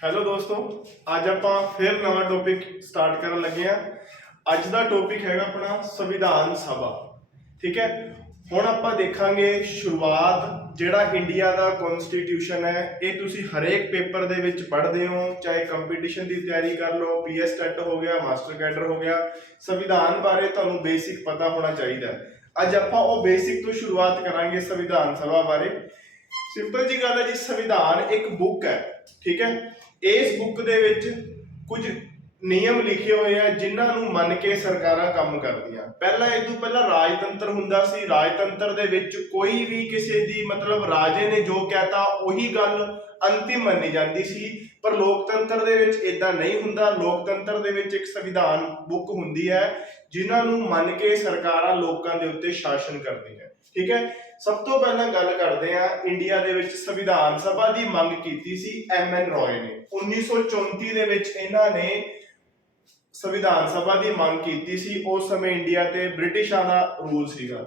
Hello ਦੋਸਤੋ, ਅੱਜ ਆਪਾਂ ਫਿਰ ਨਵਾਂ ਟੌਪਿਕ ਸਟਾਰਟ ਕਰਨ ਲੱਗੇ ਆ। ਅੱਜ ਦਾ ਟੌਪਿਕ ਹੈਗਾ ਆਪਣਾ ਸੰਵਿਧਾਨ ਸਭਾ। ਠੀਕ ਹੈ, ਹੁਣ ਆਪਾਂ ਦੇਖਾਂਗੇ ਸ਼ੁਰੂਆਤ ਜਿਹੜਾ ਇੰਡੀਆ ਦਾ ਕਨਸਟੀਟਿਊਸ਼ਨ ਹੈ। ਇਹ ਤੁਸੀਂ ਹਰੇਕ ਪੇਪਰ ਦੇ ਵਿੱਚ ਪੜ੍ਹਦੇ ਹੋ, ਚਾਹੇ ਕੰਪੀਟੀਸ਼ਨ ਦੀ ਤਿਆਰੀ ਕਰ ਲਓ, ਪੀਐਸ ਟੈਟ ਹੋ ਗਿਆ, ਮਾਸਟਰ ਕੈਡਰ ਹੋ ਗਿਆ। ਸੰਵਿਧਾਨ ਬਾਰੇ ਤੁਹਾਨੂੰ ਬੇਸਿਕ ਪਤਾ ਹੋਣਾ ਚਾਹੀਦਾ। ਅੱਜ ਆਪਾਂ ਉਹ ਬੇਸਿਕ ਤੋਂ ਸ਼ੁਰੂਆਤ ਕਰਾਂਗੇ ਸੰਵਿਧਾਨ ਸਭਾ ਬਾਰੇ। ਸਿੰਪਲ ਜੀ ਗੱਲ ਹੈ ਜੀ, ਸੰਵਿਧਾਨ ਇੱਕ ਬੁੱਕ ਹੈ। ਠੀਕ ਹੈ, ਇਸ ਬੁੱਕ ਦੇ ਵਿੱਚ ਕੁਝ ਨਿਯਮ ਲਿਖੇ ਹੋਏ ਆ ਜਿਨ੍ਹਾਂ ਨੂੰ ਮੰਨ ਕੇ ਸਰਕਾਰਾਂ ਕੰਮ ਕਰਦੀਆਂ। ਪਹਿਲਾਂ ਇਹ ਤੋਂ ਪਹਿਲਾਂ ਰਾਜਤੰਤਰ ਹੁੰਦਾ ਸੀ। ਰਾਜਤੰਤਰ ਦੇ ਵਿੱਚ ਕੋਈ ਵੀ ਕਿਸੇ ਦੀ ਮਤਲਬ ਰਾਜੇ ਨੇ ਜੋ ਕਹਿਤਾ ਉਹੀ ਗੱਲ ਅੰਤਿਮ ਮੰਨੀ ਜਾਂਦੀ ਸੀ। ਪਰ ਲੋਕਤੰਤਰ ਦੇ ਵਿੱਚ ਇਦਾਂ ਨਹੀਂ ਹੁੰਦਾ। ਲੋਕਤੰਤਰ ਦੇ ਵਿੱਚ ਇੱਕ ਸੰਵਿਧਾਨ ਬੁੱਕ ਹੁੰਦੀ ਹੈ ਜਿਨ੍ਹਾਂ ਨੂੰ ਮੰਨ ਕੇ ਸਰਕਾਰਾਂ ਲੋਕਾਂ ਦੇ ਉੱਤੇ ਸ਼ਾਸਨ ਕਰਦੀਆਂ। ਠੀਕ ਹੈ, ਸਭ ਤੋਂ ਪਹਿਲਾਂ ਗੱਲ ਕਰਦੇ ਆ ਇੰਡੀਆ ਦੇ ਵਿੱਚ ਸੰਵਿਧਾਨ ਸਭਾ ਦੀ ਮੰਗ ਕੀਤੀ ਸੀ MN ਰॉय ਨੇ। 1934 ਦੇ ਵਿੱਚ ਇਹਨਾਂ ਨੇ ਸੰਵਿਧਾਨ ਸਭਾ ਦੀ ਮੰਗ ਕੀਤੀ ਸੀ। ਉਸ ਸਮੇਂ ਇੰਡੀਆ ਤੇ ਬ੍ਰਿਟਿਸ਼ਾਂ ਦਾ ਰੂਲ ਸੀਗਾ।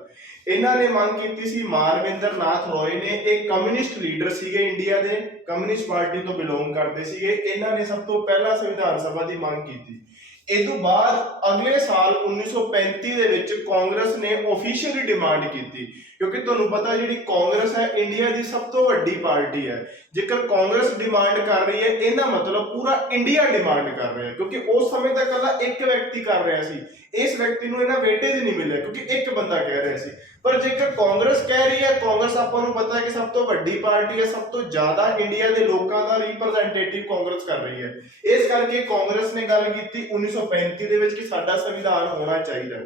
ਇਹਨਾਂ ਨੇ ਮੰਗ ਕੀਤੀ ਸੀ। ਮਾਨਵੇਂਦਰ ਨਾਥ ਰॉय ਨੇ ਇੱਕ ਕਮਿਊਨਿਸਟ ਲੀਡਰ ਸੀਗੇ, ਇੰਡੀਆ ਦੇ ਕਮਿਊਨਿਸਟ ਪਾਰਟੀ ਤੋਂ ਬਿਲੋਂਗ ਕਰਦੇ ਸੀਗੇ। ਇਹਨਾਂ ਨੇ ਸਭ ਤੋਂ ਪਹਿਲਾਂ ਸੰਵਿਧਾਨ ਸਭਾ ਦੀ ਮੰਗ ਕੀਤੀ। ਇਸ ਤੋਂ ਬਾਅਦ ਅਗਲੇ ਸਾਲ 1935 ਦੇ ਵਿੱਚ ਕਾਂਗਰਸ ਨੇ ਆਫੀਸ਼ੀਅਲੀ ਡਿਮਾਂਡ ਕੀਤੀ, ਕਿਉਂਕਿ ਤੁਹਾਨੂੰ ਪਤਾ ਜਿਹੜੀ ਕਾਂਗਰਸ ਹੈ ਇੰਡੀਆ ਦੀ ਸਭ ਤੋਂ ਵੱਡੀ ਪਾਰਟੀ ਹੈ। ਜੇਕਰ ਕਾਂਗਰਸ ਡਿਮਾਂਡ ਕਰ ਰਹੀ ਹੈ ਇਹਦਾ ਮਤਲਬ ਪੂਰਾ ਇੰਡੀਆ ਡਿਮਾਂਡ ਕਰ ਰਿਹਾ ਹੈ, ਕਿਉਂਕਿ ਉਸ ਸਮੇਂ ਤੱਕ ਇਕੱਲਾ ਇੱਕ ਵਿਅਕਤੀ ਕਰ ਰਿਹਾ ਸੀ। ਇਸ ਵਿਅਕਤੀ ਨੂੰ ਇਹਨਾਂ ਵੇਟੇਜ ਨਹੀਂ ਮਿਲਿਆ ਕਿਉਂਕਿ ਇੱਕ ਬੰਦਾ ਕਹਿ ਰਿਹਾ ਸੀ। ਪਰ ਜੇਕਰ ਕਾਂਗਰਸ ਕਹਿ ਰਹੀ ਹੈ, ਕਾਂਗਰਸ ਆਪਾਂ ਨੂੰ ਪਤਾ ਹੈ ਕਿ ਸਭ ਤੋਂ ਵੱਡੀ ਪਾਰਟੀ ਹੈ, ਸਭ ਤੋਂ ਜ਼ਿਆਦਾ ਇੰਡੀਆ ਦੇ ਲੋਕਾਂ ਦਾ ਰਿਪਰੈਜ਼ੈਂਟੇਟਿਵ ਕਾਂਗਰਸ ਕਰ ਰਹੀ ਹੈ। ਇਸ ਕਰਕੇ ਕਾਂਗਰਸ ਨੇ ਗੱਲ ਕੀਤੀ 1935 ਦੇ ਵਿੱਚ ਕਿ ਸਾਡਾ ਸੰਵਿਧਾਨ ਹੋਣਾ ਚਾਹੀਦਾ।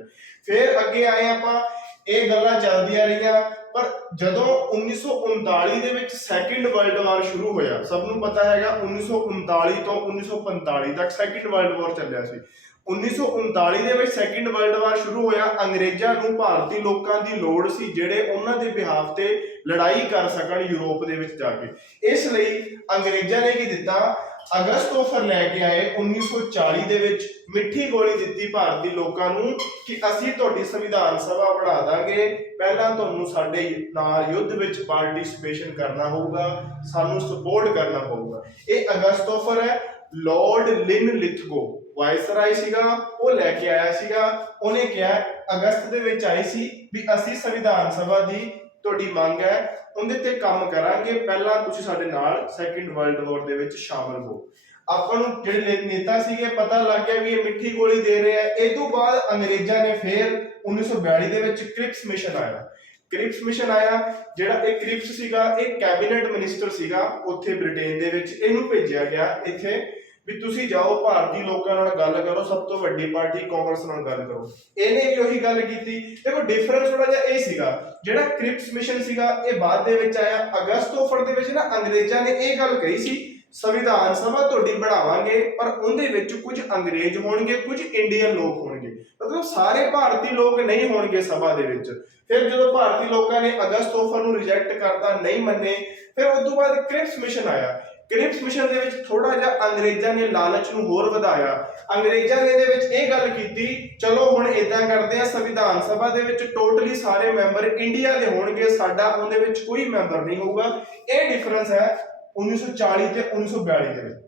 ਫਿਰ ਅੱਗੇ ਆਏ ਆਪਾਂ, ਇਹ ਗੱਲਾਂ ਚੱਲਦੀਆਂ ਰਹੀਆਂ। ਪਰ ਜਦੋਂ 1939 ਦੇ ਵਿੱਚ ਸੈਕਿੰਡ ਵਰਲਡ ਵਾਰ ਸ਼ੁਰੂ ਹੋਇਆ, ਸਭ ਨੂੰ ਪਤਾ ਹੈਗਾ 1939 ਤੋਂ 1945 ਤੱਕ ਸੈਕਿੰਡ ਵਰਲਡ ਵਾਰ ਚੱਲਿਆ ਸੀ। 1939 ਦੇ ਵਿੱਚ ਸੈਕਿੰਡ ਵਰਲਡ ਵਾਰ ਸ਼ੁਰੂ ਹੋਇਆ। ਅੰਗਰੇਜ਼ਾਂ ਨੂੰ ਭਾਰਤੀ ਲੋਕਾਂ ਦੀ ਲੋੜ ਸੀ ਜਿਹੜੇ ਉਹਨਾਂ ਦੇ ਬਿਹਾਫ ਤੇ ਲੜਾਈ ਕਰ ਸਕਣ ਯੂਰਪ ਦੇ ਵਿੱਚ ਜਾ ਕੇ। ਇਸ ਲਈ ਅੰਗਰੇਜ਼ਾਂ ਨੇ ਕੀ ਦਿੱਤਾ, ਅਗਸਤ ਆਫਰ ਲੈ ਕੇ ਆਏ 1940 ਦੇ ਵਿੱਚ। ਮਿੱਠੀ ਗੋਲੀ ਦਿੱਤੀ ਭਾਰਤੀ ਲੋਕਾਂ ਨੂੰ ਕਿ ਅਸੀਂ ਤੁਹਾਡੀ ਸੰਵਿਧਾਨ ਸਭਾ ਬਣਾ ਦਾਂਗੇ, ਪਹਿਲਾਂ ਤੁਹਾਨੂੰ ਸਾਡੇ ਨਾਲ ਯੁੱਧ ਵਿੱਚ ਪਾਰਟਿਸਿਪੇਸ਼ਨ ਕਰਨਾ ਹੋਊਗਾ, ਸਾਨੂੰ ਸਪੋਰਟ ਕਰਨਾ ਪਊਗਾ। ਇਹ ਅਗਸਤ ਆਫਰ ਹੈ। ਲਾਰਡ ਲਿਨਲਿਥਗੋ ਵਾਇਸਰਾਏ ਸੀਗਾ, ਉਹ ਲੈ ਕੇ ਆਇਆ ਸੀਗਾ। ਉਹਨੇ ਕਿਹਾ ਅਗਸਤ ਦੇ ਵਿੱਚ ਆਈ ਸੀ ਵੀ ਅਸੀਂ ਸੰਵਿਧਾਨ ਸਭਾ ਦੀ ਤੁਹਾਡੀ ਮੰਗ ਹੈ ਉਹਦੇ ਤੇ ਕੰਮ ਕਰਾਂਗੇ, ਪਹਿਲਾਂ ਤੁਸੀਂ ਸਾਡੇ ਨਾਲ ਸੈਕਿੰਡ ਵਰਲਡ ਵਾਰ ਦੇ ਵਿੱਚ ਸ਼ਾਮਲ ਹੋ। ਆਪਾਂ ਨੂੰ ਜਿਹੜੇ ਨੇਤਾ ਸੀਗੇ ਪਤਾ ਲੱਗ ਗਿਆ ਵੀ ਇਹ ਮਿੱਠੀ ਗੋਲੀ ਦੇ ਰਹੇ ਆ। ਇਹ ਤੋਂ ਬਾਅਦ ਅੰਗਰੇਜ਼ਾਂ ਨੇ ਫਿਰ 1942 ਦੇ ਵਿੱਚ ਕ੍ਰਿਪਸ ਮਿਸ਼ਨ ਆਇਆ। ਕ੍ਰਿਪਸ ਮਿਸ਼ਨ ਆਇਆ, ਜਿਹੜਾ ਇਹ ਕ੍ਰਿਪਸ ਸੀਗਾ ਇਹ ਕੈਬਨਿਟ ਮਿਨਿਸਟਰ ਸੀਗਾ ਉੱਥੇ ਬ੍ਰਿਟੇਨ ਦੇ ਵਿੱਚ। ਇਹਨੂੰ ਭੇਜਿਆ ਗਿਆ ਇੱਥੇ ਵੀ ਤੁਸੀਂ ਜਾਓ ਭਾਰਤੀ ਲੋਕਾਂ ਨਾਲ ਗੱਲ ਕਰੋ, ਸਭ ਤੋਂ ਵੱਡੀ ਪਾਰਟੀ ਕਾਂਗਰਸ ਨਾਲ ਗੱਲ ਕਰੋ। ਇਹਨੇ ਵੀ ਉਹੀ ਗੱਲ ਕੀਤੀ। ਦੇਖੋ ਡਿਫਰੈਂਸ ਥੋੜਾ ਜਿਹਾ ਇਹ ਸੀਗਾ, ਜਿਹੜਾ ਕ੍ਰਿਪਸ ਮਿਸ਼ਨ ਸੀਗਾ ਇਹ ਬਾਅਦ ਦੇ ਵਿੱਚ ਆਇਆ। ਅਗਸਤ ਆਫਰ ਦੇ ਵਿੱਚ ਨਾ ਅੰਗਰੇਜ਼ਾਂ ਨੇ ਇਹ ਗੱਲ ਕਹੀ ਸੀ ਸੰਵਿਧਾਨ ਸਭਾ ਤੁਹਾਡੀ ਬਣਾਵਾਂਗੇ, ਪਰ ਉਹਦੇ ਵਿੱਚ ਕੁਝ ਅੰਗਰੇਜ਼ ਹੋਣਗੇ, ਕੁਝ ਇੰਡੀਅਨ ਲੋਕ ਹੋਣਗੇ, ਮਤਲਬ ਸਾਰੇ ਭਾਰਤੀ ਲੋਕ ਨਹੀਂ ਹੋਣਗੇ ਸਭਾ ਦੇ ਵਿੱਚ। ਫਿਰ ਜਦੋਂ ਭਾਰਤੀ ਲੋਕਾਂ ਨੇ ਅਗਸਤ ਆਫਰ ਨੂੰ ਰਿਜੈਕਟ ਕਰਤਾ, ਨਹੀਂ ਮੰਨੇ, ਫਿਰ ਉਸ ਤੋਂ ਬਾਅਦ ਕ੍ਰਿਪਸ ਮਿਸ਼ਨ ਆਇਆ। ਕ੍ਰਿਪਸ ਮਿਸ਼ਨ ਦੇ ਵਿੱਚ ਥੋੜਾ ਜਿਹਾ ਅੰਗਰੇਜ਼ਾਂ ਨੇ ਲਾਲਚ ਨੂੰ ਹੋਰ ਵਧਾਇਆ। ਅੰਗਰੇਜ਼ਾਂ ਨੇ ਇਹਦੇ ਵਿੱਚ ਇਹ ਗੱਲ ਕੀਤੀ, ਚਲੋ ਹੁਣ ਇਦਾਂ ਕਰਦੇ ਆ ਸੰਵਿਧਾਨ ਸਭਾ ਦੇ ਵਿੱਚ ਟੋਟਲੀ ਸਾਰੇ ਮੈਂਬਰ ਇੰਡੀਆ ਦੇ ਹੋਣਗੇ, ਸਾਡਾ ਉਹਦੇ ਵਿੱਚ ਕੋਈ ਮੈਂਬਰ ਨਹੀਂ ਹੋਊਗਾ। ਇਹ ਡਿਫਰੈਂਸ ਹੈ 1940 ਤੇ 1942 ਦੇ ਵਿੱਚ।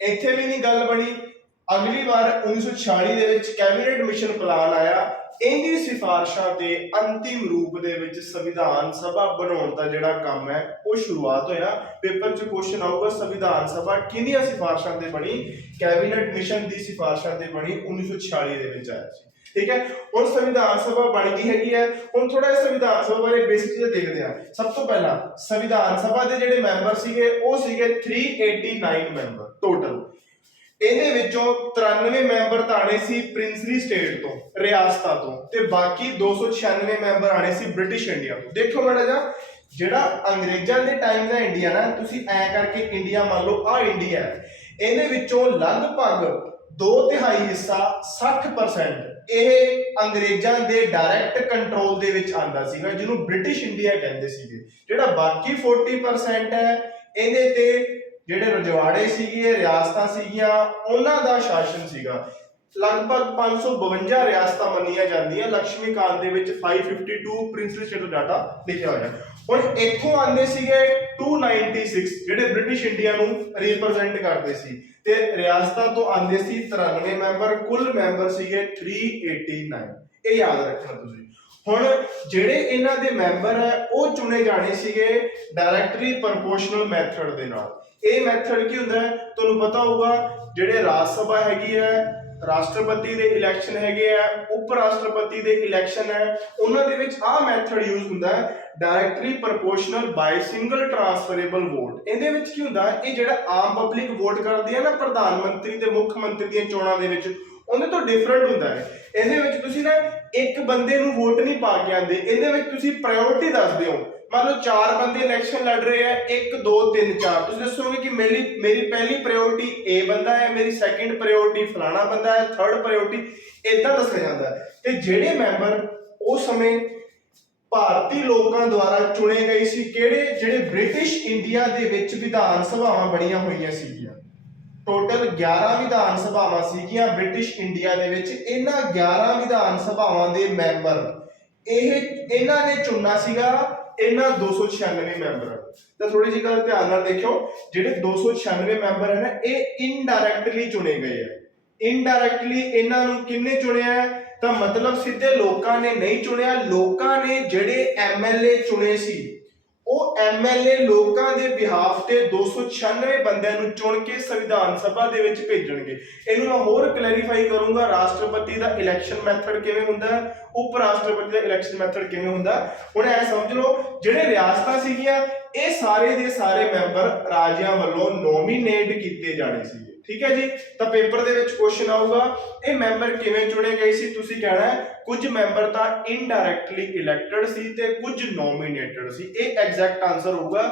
ਇੱਥੇ ਵੀ ਨਹੀਂ ਗੱਲ ਬਣੀ। ਅਗਲੀ ਵਾਰ 1946 ਦੇ ਵਿੱਚ ਕੈਬਨਿਟ ਮਿਸ਼ਨ ਪਲਾਨ ਆਇਆ। ਇਹਦੀ ਸਿਫਾਰਿਸ਼ਾਂ ਤੇ ਅੰਤਿਮ ਰੂਪ ਦੇ ਵਿੱਚ ਸੰਵਿਧਾਨ ਸਭਾ ਬਣਾਉਣ ਦਾ ਜਿਹੜਾ ਕੰਮ ਹੈ ਉਹ ਸ਼ੁਰੂਆਤ ਹੋਇਆ। ਪੇਪਰ 'ਚ ਕੁਐਸਚਨ ਆਊਗਾ ਸੰਵਿਧਾਨ ਸਭਾ ਕਿਹਦੀਆਂ ਸਿਫਾਰਿਸ਼ਾਂ ਤੇ ਬਣੀ? ਕੈਬਨਿਟ ਮਿਸ਼ਨ ਦੀ ਸਿਫਾਰਿਸ਼ਾਂ ਤੇ ਬਣੀ, 1946 ਦੇ ਵਿੱਚ ਆਇਆ ਸੀ। ਠੀਕ ਹੈ, ਹੁਣ ਸੰਵਿਧਾਨ ਸਭਾ ਬਣ ਗਈ ਹੈਗੀ ਹੈ। ਹੁਣ ਥੋੜਾ ਜਿਹਾ ਸੰਵਿਧਾਨ ਸਭਾ ਬਾਰੇ ਬੇਸਿਕ ਚੀਜ਼ਾਂ ਦੇਖਦੇ ਹਾਂ। ਸਭ ਤੋਂ ਪਹਿਲਾਂ ਸੰਵਿਧਾਨ ਸਭਾ ਦੇ ਜਿਹੜੇ ਮੈਂਬਰ ਸੀਗੇ ਉਹ ਸੀਗੇ 389 ਮੈਂਬਰ ਟੋਟਲ। ਇਹਦੇ ਵਿੱਚੋਂ 93 ਮੈਂਬਰ ਤਾਂ ਆਣੇ ਸੀ ਪ੍ਰਿੰਸਲੀ ਸਟੇਟ ਤੋਂ, ਰਿਆਸਤਾਂ ਤੋਂ, ਤੇ ਬਾਕੀ 296 ਮੈਂਬਰ ਆਣੇ ਸੀ ਬ੍ਰਿਟਿਸ਼ ਇੰਡੀਆ ਤੋਂ। ਦੇਖੋ ਮਾੜਾ ਜਿਹਾ, ਜਿਹੜਾ ਅੰਗਰੇਜ਼ਾਂ ਦੇ ਟਾਈਮ ਦਾ ਇੰਡੀਆ ਨਾ, ਤੁਸੀਂ ਐ ਕਰਕੇ ਇੰਡੀਆ ਮੰਨ ਲਓ ਆ ਇੰਡੀਆ ਹੈ, ਇਹਦੇ ਵਿੱਚੋਂ ਲਗਭਗ 2/3 ਹਿੱਸਾ 60% ਇਹ ਅੰਗਰੇਜ਼ਾਂ ਦੇ ਡਾਇਰੈਕਟ ਕੰਟਰੋਲ ਦੇ ਵਿੱਚ ਆਂਦਾ ਸੀਗਾ, ਜਿਹਨੂੰ ਬ੍ਰਿਟਿਸ਼ ਇੰਡੀਆ ਕਹਿੰਦੇ ਸੀਗੇ। ਜਿਹੜਾ ਬਾਕੀ 40% ਹੈ ਇਹਦੇ ਤੇ ਜਿਹੜੇ ਰਜਵਾੜੇ ਸੀਗੇ, ਰਿਆਸਤਾਂ ਸੀਗੀਆਂ, ਉਹਨਾਂ ਦਾ ਸ਼ਾਸਨ ਸੀਗਾ। ਲਗਭਗ 552 ਰਿਆਸਤਾਂ ਮੰਨੀਆਂ ਜਾਂਦੀਆਂ। ਲక్ష్ਮੀਕਾਂਤ ਦੇ ਵਿੱਚ 552 ਪ੍ਰਿੰਸਲੀ ਸਟੇਟ ਦਾ ਡਾਟਾ ਲਿਖਿਆ ਹੋਇਆ। ਹੁਣ ਇੱਥੋਂ ਆਉਂਦੇ ਸੀਗੇ 296 ਜਿਹੜੇ ਬ੍ਰਿਟਿਸ਼ ਇੰਡੀਆ ਨੂੰ ਰਿਪਰੈਜ਼ੈਂਟ ਕਰਦੇ ਸੀ, ਤੇ ਰਿਆਸਤਾਂ ਤੋਂ ਆਉਂਦੇ ਸੀ 93 ਮੈਂਬਰ, ਕੁੱਲ ਮੈਂਬਰ ਸੀਗੇ 389। ਇਹ ਯਾਦ ਰੱਖਣਾ ਤੁਸੀਂ। ਹੁਣ ਜਿਹੜੇ ਇਹਨਾਂ ਦੇ ਮੈਂਬਰ ਹੈ ਉਹ ਚੁਣੇ ਜਾਣੇ ਸੀਗੇ ਡਾਇਰੈਕਟਲੀ ਪ੍ਰੋਪੋਰਸ਼ਨਲ ਮੈਥਡ ਦੇ ਨਾਲ। ਇਹ ਮੈਥਡ ਕੀ ਹੁੰਦਾ ਹੈ ਤੁਹਾਨੂੰ ਪਤਾ ਹੋਊਗਾ, ਜਿਹੜੇ ਰਾਜ ਸਭਾ ਹੈਗੀ ਹੈ, ਰਾਸ਼ਟਰਪਤੀ ਦੇ ਇਲੈਕਸ਼ਨ ਹੈਗੇ ਆ, ਉਪ ਰਾਸ਼ਟਰਪਤੀ ਦੇ ਇਲੈਕਸ਼ਨ ਹੈ, ਉਹਨਾਂ ਦੇ ਵਿੱਚ ਆਹ ਮੈਥਡ ਯੂਜ਼ ਹੁੰਦਾ ਹੈ ਡਾਇਰੈਕਟਲੀ ਪ੍ਰੋਪੋਰਸ਼ਨਲ ਬਾਈ ਸਿੰਗਲ ਟ੍ਰਾਂਸਫਰੇਬਲ ਵੋਟ। ਇਹਦੇ ਵਿੱਚ ਕੀ ਹੁੰਦਾ ਹੈ, ਇਹ ਜਿਹੜਾ ਆਮ ਪਬਲਿਕ ਵੋਟ ਕਰਦੀ ਹੈ ਨਾ ਪ੍ਰਧਾਨ ਮੰਤਰੀ ਤੇ ਮੁੱਖ ਮੰਤਰੀ ਦੀਆਂ ਚੋਣਾਂ ਦੇ ਵਿੱਚ, ਉਹਦੇ ਤੋਂ ਡਿਫਰੈਂਟ ਹੁੰਦਾ ਹੈ। ਇਹਦੇ ਵਿੱਚ ਤੁਸੀਂ ਨਾ ਇੱਕ ਬੰਦੇ ਨੂੰ ਵੋਟ ਨਹੀਂ ਪਾ ਕੇ ਆਉਂਦੇ, ਇਹਦੇ ਵਿੱਚ ਤੁਸੀਂ ਪ੍ਰਾਇੋਰਟੀ ਦੱਸਦੇ ਹੋ। ਮੰਨ ਲਓ 4 ਬੰਦੇ ਇਲੈਕਸ਼ਨ ਲੜ ਰਹੇ ਆ, 1 2 3 4, ਤੁਸੀਂ ਦੱਸੋਗੇ ਕਿ ਮੇਰੀ ਪਹਿਲੀ ਪ੍ਰਾਇੋਰਟੀ A ਬੰਦਾ ਹੈ, ਮੇਰੀ ਸੈਕੰਡ ਪ੍ਰਾਇੋਰਟੀ ਫਲਾਣਾ ਬੰਦਾ ਹੈ, ਥਰਡ ਪ੍ਰਾਇੋਰਟੀ, ਇਦਾਂ ਦੱਸਿਆ ਜਾਂਦਾ ਹੈ। ਤੇ ਜਿਹੜੇ ਮੈਂਬਰ ਉਸ ਸਮੇਂ ਭਾਰਤੀ ਲੋਕਾਂ ਦੁਆਰਾ ਚੁਣੇ ਗਏ ਸੀ, ਕਿਹੜੇ, ਜਿਹੜੇ ਬ੍ਰਿਟਿਸ਼ ਇੰਡੀਆ ਦੇ ਵਿੱਚ ਵਿਧਾਨ ਸਭਾਵਾਂ ਬਣੀਆਂ ਹੋਈਆਂ ਸੀਗੀਆਂ, ਟੋਟਲ 11 ਵਿਧਾਨ ਸਭਾਵਾਂ ਸੀਗੀਆਂ ਬ੍ਰਿਟਿਸ਼ ਇੰਡੀਆ ਦੇ ਵਿੱਚ। ਇਹਨਾਂ 11 ਵਿਧਾਨ ਸਭਾਵਾਂ ਦੇ ਮੈਂਬਰ ਇਹਨਾਂ ਨੇ ਚੁਣਨਾ ਸੀਗਾ ਇਹਨਾਂ 296 ਮੈਂਬਰ। ਤਾਂ ਥੋੜੀ ਜਿਹੀ ਗੱਲ ਧਿਆਨ ਨਾਲ ਦੇਖਿਓ, ਜਿਹੜੇ 296 ਮੈਂਬਰ ਹੈ ਨਾ, ਇਹ ਇਨਡਾਇਰੈਕਟਲੀ ਚੁਣੇ ਗਏ ਆ। ਇਨਡਾਇਰੈਕਟਲੀ ਇਹਨਾਂ ਨੂੰ ਕਿੰਨੇ ਚੁਣਿਆ ਹੈ, ਤਾਂ ਮਤਲਬ ਸਿੱਧੇ ਲੋਕਾਂ ਨੇ ਨਹੀਂ ਚੁਣਿਆ, ਲੋਕਾਂ ਨੇ ਜਿਹੜੇ ਐਮਐਲਏ ਚੁਣੇ ਸੀ ਉਹ ਐਮਐਲਏ ਲੋਕਾਂ ਦੇ ਬਿਹਾਫ ਤੇ 296 ਬੰਦਿਆਂ ਨੂੰ ਚੁਣ ਕੇ ਸੰਵਿਧਾਨ ਸਭਾ ਦੇ ਵਿੱਚ ਭੇਜਣਗੇ। ਇਹਨੂੰ ਮੈਂ ਹੋਰ ਕਲੈਰੀਫਾਈ ਕਰੂੰਗਾ, ਰਾਸ਼ਟਰਪਤੀ ਦਾ ਇਲੈਕਸ਼ਨ ਮੈਥਡ ਕਿਵੇਂ ਹੁੰਦਾ ਹੈ, ਉਪ ਰਾਸ਼ਟਰਪਤੀ ਦਾ ਇਲੈਕਸ਼ਨ ਮੈਥਡ ਕਿਵੇਂ ਹੁੰਦਾ। ਹੁਣ ਇਹ ਸਮਝ ਲਓ, ਜਿਹੜੇ ਰਿਆਸਤਾਂ ਸੀਗੀਆਂ ਇਹ ਸਾਰੇ ਦੇ ਸਾਰੇ ਮੈਂਬਰ ਰਾਜਿਆਂ ਵੱਲੋਂ ਨੋਮੀਨੇਟ ਕੀਤੇ ਜਾਣੇ ਸੀ, ਠੀਕ ਹੈ ਜੀ। ਤਾਂ ਪੇਪਰ ਦੇ ਵਿੱਚ ਕੁਐਸਚਨ ਆਊਗਾ, ਇਹ ਮੈਂਬਰ ਕਿਵੇਂ ਚੁਣੇ ਗਏ ਸੀ, ਤੁਸੀਂ ਕਹਿਣਾ ਕੁਝ ਮੈਂਬਰ ਤਾਂ ਇਨਡਾਇਰੈਕਟਲੀ ਇਲੈਕਟਡ ਸੀ ਤੇ ਕੁਝ ਨੋਮੀਨੇਟਡ ਸੀ। ਇਹ ਐਗਜ਼ੈਕਟ ਆਨਸਰ ਹੋਊਗਾ,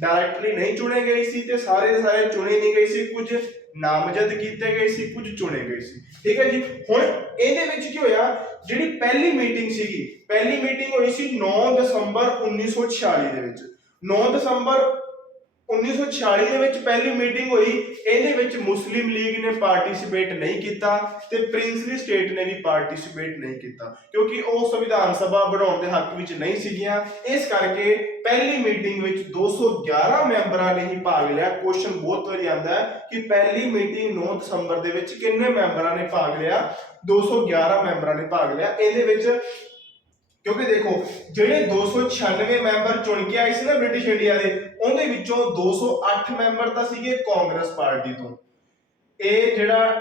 ਡਾਇਰੈਕਟਲੀ ਨਹੀਂ ਚੁਣੇ ਗਏ ਸੀ ਤੇ ਸਾਰੇ ਦੇ ਸਾਰੇ ਚੁਣੇ ਨਹੀਂ ਗਏ ਸੀ, ਕੁਝ ਨਾਮਜ਼ਦ ਕੀਤੇ ਗਏ ਸੀ, ਕੁਝ ਚੁਣੇ ਗਏ ਸੀ, ਠੀਕ ਹੈ ਜੀ। ਹੁਣ ਇਹਦੇ ਵਿੱਚ ਕੀ ਹੋਇਆ, ਜਿਹੜੀ ਪਹਿਲੀ ਮੀਟਿੰਗ ਸੀਗੀ, ਪਹਿਲੀ ਮੀਟਿੰਗ ਹੋਈ ਸੀ 9 ਦਸੰਬਰ 1946 ਦੇ ਵਿੱਚ। 9 ਦਸੰਬਰ 1946 ਦੇ ਵਿੱਚ ਪਹਿਲੀ ਮੀਟਿੰਗ ਹੋਈ। ਇਹਦੇ ਵਿੱਚ ਮੁਸਲਿਮ ਲੀਗ ਨੇ ਪਾਰਟਿਸਿਪੇਟ ਨਹੀਂ ਕੀਤਾ ਤੇ ਪ੍ਰਿੰਸਲੀ ਸਟੇਟ ਨੇ ਵੀ ਪਾਰਟਿਸਿਪੇਟ ਨਹੀਂ ਕੀਤਾ, ਕਿਉਂਕਿ ਉਹ ਸੰਵਿਧਾਨ ਸਭਾ ਬਣਾਉਣ ਦੇ ਹੱਕ ਵਿੱਚ ਨਹੀਂ ਸੀਗੀਆਂ। ਇਸ ਕਰਕੇ ਪਹਿਲੀ ਮੀਟਿੰਗ ਵਿੱਚ 211 ਮੈਂਬਰਾਂ ਨੇ ਹੀ ਭਾਗ ਲਿਆ। ਕੁਐਸਚਨ ਬਹੁਤ ਵਾਰੀ ਆਉਂਦਾ ਹੈ ਕਿ ਪਹਿਲੀ ਮੀਟਿੰਗ 9 ਦਸੰਬਰ ਦੇ ਵਿੱਚ ਕਿੰਨੇ ਮੈਂਬਰਾਂ ਨੇ ਭਾਗ ਲਿਆ, 211 ਮੈਂਬਰਾਂ ਨੇ ਭਾਗ ਲਿਆ। ਇਹਦੇ ਵਿੱਚ ਕਿਉਂਕਿ ਦੇਖੋ, ਜਿਹੜੇ 296 ਮੈਂਬਰ ਚੁਣ ਕੇ ਆਏ ਸੀ ਨਾ ਬ੍ਰਿਟਿਸ਼ ਇੰਡੀਆ ਦੇ, ਉਹਦੇ ਵਿੱਚੋਂ 208 ਮੈਂਬਰ ਤਾਂ ਸੀਗੇ ਕਾਂਗਰਸ ਪਾਰਟੀ ਤੋਂ। ਇਹ ਜਿਹੜਾ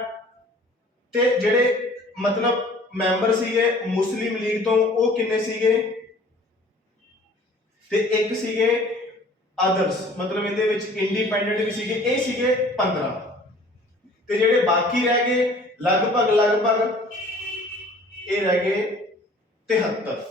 ਤੇ ਜਿਹੜੇ ਮਤਲਬ ਮੈਂਬਰ ਸੀਗੇ ਮੁਸਲਿਮ ਲੀਗ ਤੋਂ, ਉਹ ਕਿੰਨੇ ਸੀਗੇ, ਤੇ ਇੱਕ ਸੀਗੇ ਅਦਰਸ, ਮਤਲਬ ਇਹਦੇ ਵਿੱਚ ਇੰਡੀਪੈਂਡੈਂਟ ਵੀ ਸੀਗੇ, ਇਹ ਸੀਗੇ 15। ਤੇ ਜਿਹੜੇ ਬਾਕੀ ਰਹਿ ਗਏ ਲਗਭਗ ਇਹ ਰਹਿ ਗਏ 73।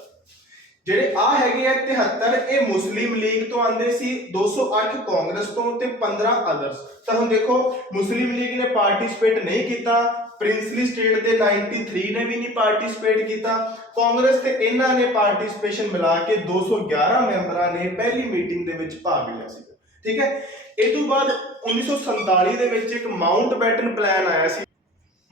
ਜਿਹੜੇ ਆ ਹੈਗੇ ਆ 73, ਇਹ ਮੁਸਲਿਮ ਲੀਗ ਤੋਂ ਆਂਦੇ ਸੀ, 208 ਕਾਂਗਰਸ ਤੋਂ ਤੇ 15 ਅਦਰਸ। ਤਾਂ ਹੁਣ ਦੇਖੋ, ਮੁਸਲਿਮ ਲੀਗ ਨੇ ਪਾਰਟਿਸਿਪੇਟ ਨਹੀਂ ਕੀਤਾ, ਪ੍ਰਿੰਸਲੀ ਸਟੇਟ ਦੇ 93 ਨੇ ਵੀ ਨਹੀਂ ਪਾਰਟਿਸਿਪੇਟ ਕੀਤਾ, ਕਾਂਗਰਸ ਤੇ ਇਹਨਾਂ ਨੇ ਪਾਰਟਿਸਿਪੇਸ਼ਨ ਮਿਲਾ ਕੇ 211 ਮੈਂਬਰਾਂ ਨੇ ਪਹਿਲੀ ਮੀਟਿੰਗ ਦੇ ਵਿੱਚ ਭਾਗ ਲਿਆ ਸੀ, ਠੀਕ ਹੈ। ਇਸ ਤੋਂ ਬਾਅਦ 1947 ਦੇ ਵਿੱਚ ਇੱਕ ਮਾਊਂਟ ਬੈਟਨ ਪਲਾਨ ਆਇਆ ਸੀ।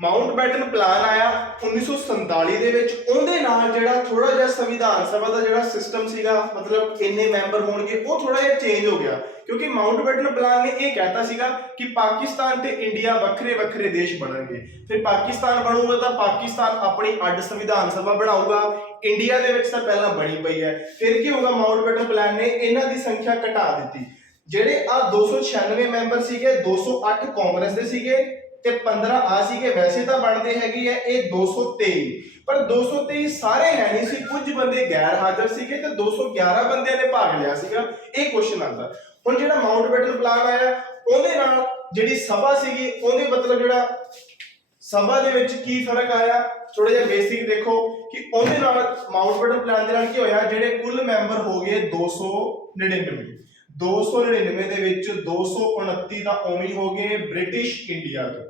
ਮਾਊਂਟ ਬੈਟਨ ਪਲਾਨ ਆਇਆ 1947 ਦੇ ਵਿੱਚ। ਉਹਦੇ ਨਾਲ ਜਿਹੜਾ ਥੋੜਾ ਜਿਹਾ ਸੰਵਿਧਾਨ ਸਭਾ ਦਾ ਜਿਹੜਾ ਸਿਸਟਮ ਸੀਗਾ, ਮਤਲਬ ਇੰਨੇ ਮੈਂਬਰ ਹੋਣਗੇ, ਉਹ ਥੋੜਾ ਜਿਹਾ ਚੇਂਜ ਹੋ ਗਿਆ, ਕਿਉਂਕਿ ਮਾਊਂਟ ਬੈਟਨ ਪਲਾਨ ਨੇ ਇਹ ਕਹਿਤਾ ਸੀਗਾ ਕਿ ਪਾਕਿਸਤਾਨ ਤੇ ਇੰਡੀਆ ਵੱਖਰੇ ਵੱਖਰੇ ਦੇਸ਼ ਬਣਨਗੇ। ਫਿਰ ਪਾਕਿਸਤਾਨ ਬਣੂਗਾ ਤਾਂ ਪਾਕਿਸਤਾਨ ਆਪਣੀ ਅੱਡ ਸੰਵਿਧਾਨ ਸਭਾ ਬਣਾਊਗਾ, ਇੰਡੀਆ ਦੇ ਵਿੱਚ ਤਾਂ ਪਹਿਲਾਂ ਬਣੀ ਪਈ ਹੈ। ਫਿਰ ਕੀ ਹੋਗਾ, ਮਾਊਂਟ ਬੈਟਨ ਪਲਾਨ ਨੇ ਇਹਨਾਂ ਦੀ ਸੰਖਿਆ ਘਟਾ ਦਿੱਤੀ। ਜਿਹੜੇ ਆ 296 ਮੈਂਬਰ ਸੀਗੇ, 208 ਕਾਂਗਰਸ ਦੇ ਸੀਗੇ ਤੇ 15 ਆ ਸੀਗੇ। ਵੈਸੇ ਤਾਂ ਬਣਦੇ ਹੈਗੇ ਆ ਇਹ 223, ਪਰ 223 ਸਾਰੇ ਹੈ ਨਹੀਂ ਸੀ, ਕੁਝ ਬੰਦੇ ਗੈਰ ਹਾਜ਼ਰ ਸੀਗੇ ਤੇ 211 ਬੰਦਿਆਂ ਨੇ ਭਾਗ ਲਿਆ ਸੀਗਾ। ਇਹ ਕੁਐਸਚਨ ਆਉਂਦਾ। ਹੁਣ ਜਿਹੜਾ ਮਾਊਂਟ ਬੈਟਨ ਪਲਾਨ ਆਇਆ, ਉਹਦੇ ਨਾਲ ਜਿਹੜੀ ਸਭਾ ਸੀਗੀ, ਉਹਦੇ ਮਤਲਬ ਜਿਹੜਾ ਸਭਾ ਦੇ ਵਿੱਚ ਕੀ ਫਰਕ ਆਇਆ, ਥੋੜਾ ਜਿਹਾ ਬੇਸਿਕ ਦੇਖੋ ਕਿ ਉਹਦੇ ਨਾਲ ਮਾਊਂਟ ਬੈਟਨ ਪਲਾਨ ਦੇ ਨਾਲ ਕੀ ਹੋਇਆ, ਜਿਹੜੇ ਕੁੱਲ ਮੈਂਬਰ ਹੋ ਗਏ 299। 299 ਦੇ ਵਿੱਚ 229 ਤਾਂ ਉਵੇਂ ਹੋ ਗਏ ਬ੍ਰਿਟਿਸ਼ ਇੰਡੀਆ ਤੋਂ।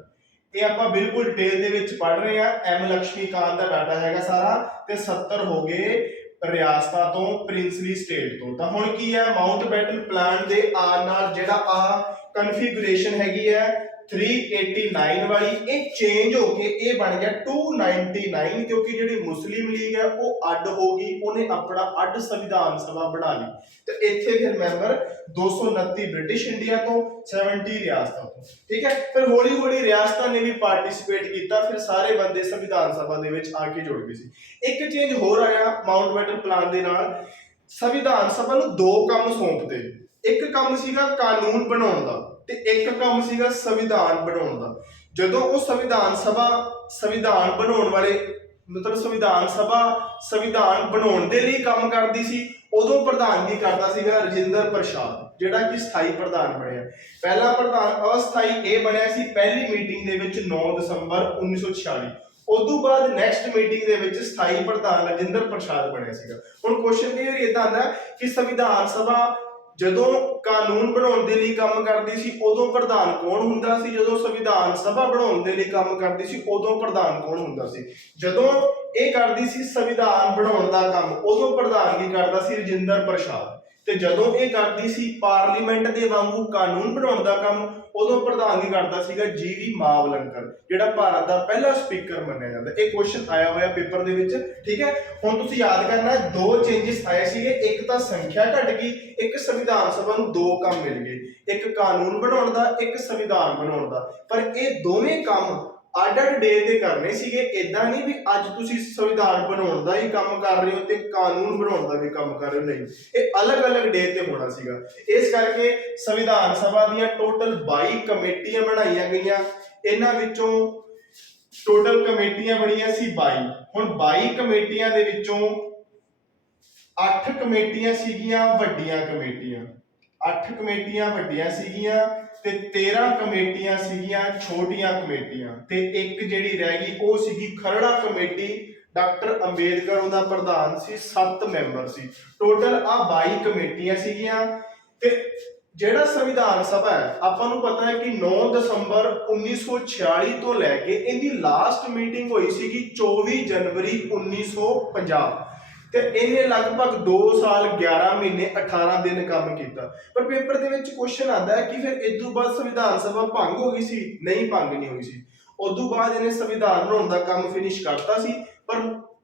ਇਹ ਆਪਾਂ ਬਿਲਕੁਲ ਡਿਟੇਲ ਦੇ ਵਿੱਚ ਪੜ੍ਹ ਰਹੇ ਆ, ਐਮ ਲక్ష్ਮੀ ਕਾਂਤ ਦਾ ਡਾਟਾ ਹੈਗਾ ਸਾਰਾ। ਤੇ 70 ਹੋ ਗਏ ਰਿਆਸਤਾਂ ਤੋਂ, ਪ੍ਰਿੰਸਲੀ ਸਟੇਟ ਤੋਂ। ਤਾਂ ਹੁਣ ਕੀ ਹੈ, ਮਾਊਂਟ ਬੈਟਨ ਪਲਾਨ ਦੇ ਆਉਣ ਨਾਲ ਜਿਹੜਾ ਆ ਕਨਫੀਗੂਰੇਸ਼ਨ ਹੈਗੀ ਹੈ, 389 ਵਾਲੀ, ਇਹ ਚੇਂਜ ਹੋ ਕੇ ਇਹ ਬਣ ਗਿਆ 299 ਕਿਉਂਕਿ ਜਿਹੜੀ ਮੁਸਲਿਮ ਲੀਗ ਹੈ ਉਹ ਅੱਡ ਹੋ ਗਈ, ਉਹਨੇ ਆਪਣਾ ਅੱਡ ਸੰਵਿਧਾਨ ਸਭਾ ਬਣਾ ਲਈ ਤੇ ਇੱਥੇ ਫਿਰ ਮੈਂਬਰ 229 ਬ੍ਰਿਟਿਸ਼ ਇੰਡੀਆ ਤੋਂ 70 ਰਿਆਸਤਾਂ ਤੋਂ। ਠੀਕ ਹੈ, ਫਿਰ ਹੌਲੀ ਹੌਲੀ ਰਿਆਸਤਾਂ ਨੇ ਵੀ ਪਾਰਟਿਸਿਪੇਟ ਕੀਤਾ, ਫਿਰ ਸਾਰੇ ਬੰਦੇ ਸੰਵਿਧਾਨ ਸਭਾ ਦੇ ਵਿੱਚ ਆ ਕੇ ਜੁੜ ਗਏ ਸੀ। ਇੱਕ ਚੇਂਜ ਹੋਰ ਆਇਆ ਮਾਊਂਟਬੈਟਨ ਪਲਾਨ ਦੇ ਨਾਲ, ਸੰਵਿਧਾਨ ਸਭਾ ਨੂੰ ਦੋ ਕੰਮ ਸੌਂਪਦੇ, ਇੱਕ ਕੰਮ ਸੀਗਾ ਕਾਨੂੰਨ ਬਣਾਉਣ ਦਾ ਤੇ ਇੱਕ ਕੰਮ ਸੀਗਾ ਸੰਵਿਧਾਨ ਬਣਾਉਣ ਦਾ। ਜਦੋਂ ਉਹ ਸੰਵਿਧਾਨ ਬਣਾਉਣ ਵਾਲੇ ਮਤਲਬ ਸੰਵਿਧਾਨ ਸਭਾ ਸੰਵਿਧਾਨ ਬਣਾਉਣ ਦੇ ਲਈ ਕੰਮ ਕਰਦੀ ਸੀ, ਉਦੋਂ ਪ੍ਰਧਾਨਗੀ ਕਰਦਾ ਸੀਗਾ ਰਜਿੰਦਰ ਪ੍ਰਸਾਦ, ਜਿਹੜਾ ਕਿ ਸਥਾਈ ਪ੍ਰਧਾਨ ਬਣਿਆ। ਪਹਿਲਾ ਪ੍ਰਧਾਨ ਅਸਥਾਈ ਇਹ ਬਣਿਆ ਸੀ ਪਹਿਲੀ ਮੀਟਿੰਗ ਦੇ ਵਿੱਚ 9 ਦਸੰਬਰ 1946। ਉਦੋਂ ਬਾਅਦ ਨੈਕਸਟ ਮੀਟਿੰਗ ਦੇ ਵਿੱਚ ਸਥਾਈ ਪ੍ਰਧਾਨ ਰਜਿੰਦਰ ਪ੍ਰਸਾਦ ਬਣਿਆ ਸੀਗਾ। ਹੁਣ ਕੁਐਸਚਨ ਕਈ ਵਾਰੀ ਇਦਾਂ ਆਉਂਦਾ ਕਿ ਸੰਵਿਧਾਨ ਸਭਾ ਜਦੋਂ ਕਾਨੂੰਨ ਬਣਾਉਣ ਦੇ ਲਈ ਕੰਮ ਕਰਦੀ ਸੀ ਉਦੋਂ ਪ੍ਰਧਾਨ ਕੌਣ ਹੁੰਦਾ ਸੀ, ਜਦੋਂ ਸੰਵਿਧਾਨ ਸਭਾ ਬਣਾਉਣ ਦੇ ਲਈ ਕੰਮ ਕਰਦੀ ਸੀ ਉਦੋਂ ਪ੍ਰਧਾਨ ਕੌਣ ਹੁੰਦਾ ਸੀ। ਜਦੋਂ ਇਹ ਕਰਦੀ ਸੀ ਸੰਵਿਧਾਨ ਬਣਾਉਣ ਦਾ ਕੰਮ ਉਦੋਂ ਪ੍ਰਧਾਨਗੀ ਕਰਦਾ ਸੀ ਰਜਿੰਦਰ ਪ੍ਰਸਾਦ, ਤੇ ਜਦੋਂ ਇਹ ਕਰਦੀ ਸੀ ਪਾਰਲੀਮੈਂਟ ਦੇ ਵਾਂਗੂ ਕਾਨੂੰਨ ਬਣਾਉਣ ਦਾ ਕੰਮ ਉਦੋਂ ਪ੍ਰਧਾਨਗੀ ਕਰਦਾ ਸੀਗਾ ਜੀ.ਵੀ. ਮਾਵਲੰਕਰ, ਜਿਹੜਾ ਭਾਰਤ ਦਾ ਪਹਿਲਾ ਸਪੀਕਰ ਮੰਨਿਆ ਜਾਂਦਾ। ਇਹ ਕੁਐਸਚਨ ਆਇਆ ਹੋਇਆ ਪੇਪਰ ਦੇ ਵਿੱਚ। ਠੀਕ ਹੈ, ਹੁਣ ਤੁਸੀਂ ਯਾਦ ਕਰਨਾ ਦੋ ਚੇਂਜਸ ਆਏ ਸੀਗੇ, ਇੱਕ ਤਾਂ ਸੰਖਿਆ ਘਟ ਗਈ, ਇੱਕ ਸੰਵਿਧਾਨ ਸਭਾ ਨੂੰ ਦੋ ਕੰਮ ਮਿਲ ਗਏ, ਇੱਕ ਕਾਨੂੰਨ ਬਣਾਉਣ ਦਾ, ਇੱਕ ਸੰਵਿਧਾਨ ਬਣਾਉਣ ਦਾ। ਪਰ ਇਹ ਦੋਵੇਂ ਕੰਮ ਅੱਡ-ਅੱਡ ਡੇ ਤੇ ਕਰਨੇ ਸੀਗੇ। ਇਦਾਂ ਨਹੀਂ ਵੀ ਅੱਜ ਤੁਸੀਂ ਸੰਵਿਧਾਨ ਬਣਾਉਣ ਦਾ ਹੀ ਕੰਮ ਕਰ ਰਹੇ ਹੋ ਤੇ ਕਾਨੂੰਨ ਬਣਾਉਣ ਦਾ ਵੀ ਕੰਮ ਕਰ ਰਹੇ ਹੋ, ਨਹੀਂ, ਇਹ ਅਲੱਗ-ਅਲੱਗ ਡੇ ਤੇ ਹੋਣਾ ਸੀਗਾ। ਇਸ ਕਰਕੇ ਸੰਵਿਧਾਨ ਸਭਾ ਦੀਆਂ ਟੋਟਲ 22 ਕਮੇਟੀਆਂ ਬਣਾਈਆਂ ਗਈਆਂ, ਇਹਨਾਂ ਵਿੱਚੋਂ ਟੋਟਲ ਕਮੇਟੀਆਂ ਬਣੀਆਂ ਸੀ 22। ਹੁਣ 22 ਕਮੇਟੀਆਂ ਦੇ ਵਿੱਚੋਂ 8 ਕਮੇਟੀਆਂ ਸੀਗੀਆਂ ਵੱਡੀਆਂ ਕਮੇਟੀਆਂ, 8 ਕਮੇਟੀਆਂ ਵੱਡੀਆਂ ਸੀਗੀਆਂ ਤੇ 13 ਕਮੇਟੀਆਂ ਸੀਗੀਆਂ ਛੋਟੀਆਂ ਕਮੇਟੀਆਂ, ਤੇ ਇੱਕ ਜਿਹੜੀ ਰਹਿ ਗਈ ਉਹ ਸੀਗੀ ਖਰੜਾ ਕਮੇਟੀ। ਡਾਕਟਰ ਅੰਬੇਦਕਰ ਉਹਦਾ ਪ੍ਰਧਾਨ ਸੀ, 7 ਮੈਂਬਰ ਸੀ। ਟੋਟਲ ਆ 22 ਕਮੇਟੀਆਂ ਸੀਗੀਆਂ। ਤੇ ਜਿਹੜਾ ਸੰਵਿਧਾਨ ਸਭਾ ਹੈ ਆਪਾਂ ਨੂੰ ਪਤਾ ਹੈ ਕਿ 9 ਦਸੰਬਰ 1946 ਤੋਂ ਲੈ ਕੇ ਇਹਦੀ ਲਾਸਟ ਮੀਟਿੰਗ ਹੋਈ ਸੀਗੀ 24 ਜਨਵਰੀ 1950 ਤੇ ਇਹਨੇ ਲਗਭਗ 2 ਸਾਲ 11 ਮਹੀਨੇ 18 ਦਿਨ ਕੰਮ ਕੀਤਾ। ਪਰ ਪੇਪਰ ਦੇ ਵਿੱਚ ਕੁਐਸਚਨ ਆਉਂਦਾ ਹੈ ਕਿ ਫਿਰ ਇਸ ਤੋਂ ਬਾਅਦ ਸੰਵਿਧਾਨ ਸਭਾ ਭੰਗ ਹੋ ਗਈ ਸੀ? ਨਹੀਂ, ਭੰਗ ਨਹੀਂ ਹੋਈ ਸੀ। ਉਦੋਂ ਬਾਅਦ ਇਹਨੇ ਸੰਵਿਧਾਨ ਬਣਾਉਣ ਦਾ ਕੰਮ ਫਿਨਿਸ਼ ਕਰਤਾ ਸੀ, ਪਰ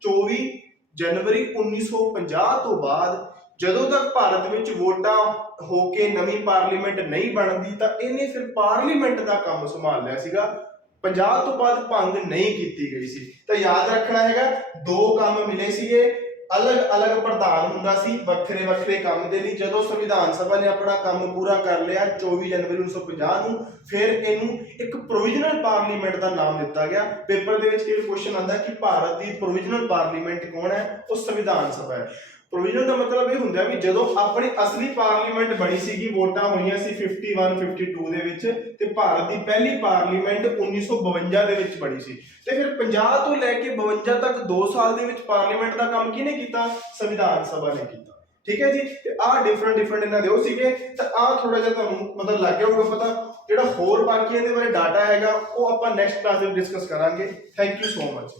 24 ਜਨਵਰੀ 1950 ਤੋਂ ਬਾਅਦ ਜਦੋਂ ਤੱਕ ਭਾਰਤ ਵਿੱਚ ਵੋਟਾਂ ਹੋ ਕੇ ਨਵੀਂ ਪਾਰਲੀਮੈਂਟ ਨਹੀਂ ਬਣਦੀ ਤਾਂ ਇਹਨੇ ਫਿਰ ਪਾਰਲੀਮੈਂਟ ਦਾ ਕੰਮ ਸੰਭਾਲ ਲਿਆ ਸੀਗਾ। 50 ਤੋਂ ਬਾਅਦ ਭੰਗ ਨਹੀਂ ਕੀਤੀ ਗਈ ਸੀ। ਤਾਂ ਯਾਦ ਰੱਖਣਾ ਹੈਗਾ, ਦੋ ਕੰਮ ਮਿਲੇ ਸੀਗੇ, ਅਲੱਗ-ਅਲੱਗ ਪ੍ਰਧਾਨ ਹੁੰਦਾ ਸੀ ਵੱਖਰੇ-ਵੱਖਰੇ ਕੰਮ ਦੇ ਲਈ। ਜਦੋਂ ਸੰਵਿਧਾਨ ਸਭਾ ਨੇ ਆਪਣਾ ਕੰਮ ਪੂਰਾ ਕਰ ਲਿਆ 24 ਜਨਵਰੀ 1950 ਨੂੰ, ਫਿਰ ਇਹਨੂੰ ਇੱਕ ਪ੍ਰੋਵੀਜ਼ਨਲ ਪਾਰਲੀਮੈਂਟ ਦਾ ਨਾਮ ਦਿੱਤਾ ਗਿਆ। ਪੇਪਰ ਦੇ ਵਿੱਚ ਇਹ ਕੁਐਸਚਨ ਆਉਂਦਾ ਕਿ ਭਾਰਤ ਦੀ ਪ੍ਰੋਵੀਜ਼ਨਲ ਪਾਰਲੀਮੈਂਟ ਕੌਣ ਹੈ? ਉਹ ਸੰਵਿਧਾਨ ਸਭਾ ਹੈ। ਪ੍ਰੋਵੀਜ਼ਨਲ ਦਾ ਮਤਲਬ ਇਹ ਹੁੰਦਾ ਵੀ ਜਦੋਂ ਆਪਣੀ ਅਸਲੀ ਪਾਰਲੀਮੈਂਟ ਬਣੀ ਸੀਗੀ, ਵੋਟਾਂ ਹੋਈਆਂ ਸੀ 51-52 ਦੇ ਵਿੱਚ, ਤੇ ਭਾਰਤ ਦੀ ਪਹਿਲੀ ਪਾਰਲੀਮੈਂਟ 1952 ਦੇ ਵਿੱਚ ਬਣੀ ਸੀ, ਤੇ ਫਿਰ 50 ਤੋਂ ਲੈ ਕੇ 52 ਤੱਕ 2 ਸਾਲ ਦੇ ਵਿੱਚ ਪਾਰਲੀਮੈਂਟ ਦਾ ਕੰਮ ਕਿਹਨੇ ਕੀਤਾ? ਸੰਵਿਧਾਨ ਸਭਾ ਨੇ ਕੀਤਾ। ਠੀਕ ਹੈ ਜੀ, ਤੇ ਆਹ ਡਿਫਰੈਂਟ ਇਹਨਾਂ ਦੇ ਉਹ ਸੀਗੇ। ਤਾਂ ਆਹ ਥੋੜਾ ਜਿਹਾ ਤੁਹਾਨੂੰ ਮਤਲਬ ਲੱਗ ਗਿਆ ਹੋਊਗਾ ਪਤਾ। ਜਿਹੜਾ ਹੋਰ ਬਾਕੀ ਇਹਦੇ ਬਾਰੇ ਡਾਟਾ ਹੈਗਾ ਉਹ ਆਪਾਂ ਨੈਕਸਟ ਕਲਾਸ ਵਿੱਚ ਡਿਸਕਸ ਕਰਾਂਗੇ। Thank you so much.